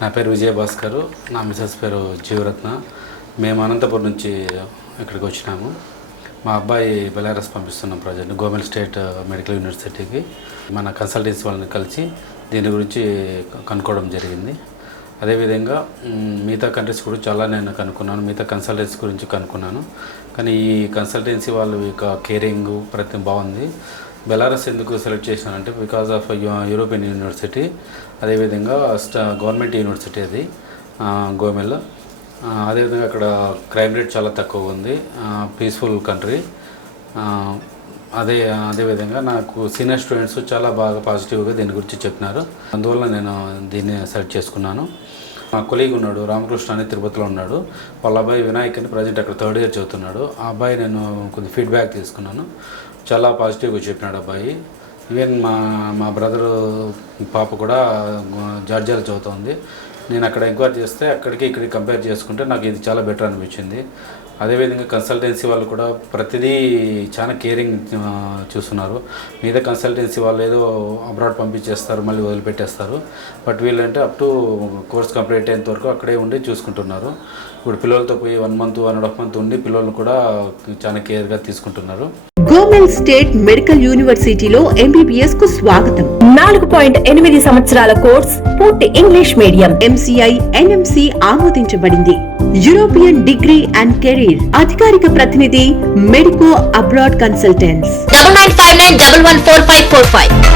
నా పేరు విజయభాస్కర్, నా మిసెస్ పేరు జీవరత్న. మేము అనంతపురం నుంచి ఇక్కడికి వచ్చినాము. మా అబ్బాయి బెలారస్ పంపిస్తున్నాం ప్రాజెక్ట్ గవర్నమెంట్ స్టేట్ మెడికల్ యూనివర్సిటీకి. మన కన్సల్టెన్సీ వాళ్ళని కలిసి దీని గురించి కనుక్కోవడం జరిగింది. అదేవిధంగా మిగతా కంట్రీస్ కూడా చాలా నేను కనుక్కున్నాను, మిగతా కన్సల్టెన్సీ గురించి కనుక్కున్నాను. కానీ ఈ కన్సల్టెన్సీ వాళ్ళు ఇక కేరింగ్ ప్రతి బాగుంది. బెలారస్ ఎందుకు సెలెక్ట్ చేశానంటే బికాజ్ ఆఫ్ యూరోపియన్ యూనివర్సిటీ, అదేవిధంగా గవర్నమెంట్ యూనివర్సిటీ అది గోమెల్. అదేవిధంగా అక్కడ క్రైమ్ రేట్ చాలా తక్కువ ఉంది, పీస్ఫుల్ కంట్రీ. అదేవిధంగా నాకు సీనియర్ స్టూడెంట్స్ చాలా బాగా పాజిటివ్గా దీని గురించి చెప్పినారు. అందువల్ల నేను దీన్ని సెలెక్ట్ చేసుకున్నాను. మా కొలీగ్ ఉన్నాడు రామకృష్ణ అని తిరుపతిలో ఉన్నాడు. వాళ్ళ అబ్బాయి వినాయక్ అని ప్రజెంట్ అక్కడ 3rd ఇయర్ చదువుతున్నాడు. ఆ అబ్బాయి నేను కొద్ది ఫీడ్బ్యాక్ తీసుకున్నాను, చాలా పాజిటివ్గా చెప్పినాడు అబ్బాయి. ఈవెన్ మా బ్రదరు పాప కూడా జార్జియాలో చదువుతుంది. నేను అక్కడ ఎంక్వైరీ చేస్తే అక్కడికి ఇక్కడికి కంపేర్ చేసుకుంటే నాకు ఇది చాలా బెటర్ అనిపించింది. అదేవిధంగా కన్సల్టెన్సీ వాళ్ళు కూడా ప్రతిదీ చాలా కేరింగ్ చూస్తున్నారు. మిగతా కన్సల్టెన్సీ వాళ్ళు ఏదో అబ్రాడ్ పంపించేస్తారు, మళ్ళీ వదిలిపెట్టేస్తారు. బట్ వీళ్ళంటే అప్ టు కోర్స్ కంప్లీట్ అయ్యేంత వరకు అక్కడే ఉండి చూసుకుంటున్నారు. ఇప్పుడు పిల్లలతో పోయి 1 month 1.5 month ఉండి పిల్లలను కూడా చాలా కేర్గా తీసుకుంటున్నారు. గవర్నమెంట్ స్టేట్ మెడికల్ యూనివర్సిటీలో MBBS కు స్వాగతం. 4.8 సంవత్సరాల కోర్స్, పూర్తి ఇంగ్లీష్ మీడియం, MCI NMC ఆమోదించబడింది. European degree and career. అధికారిక ప్రతినిధి మెడికో అబ్రాడ్ కన్సల్టెంట్స్. 9959114545.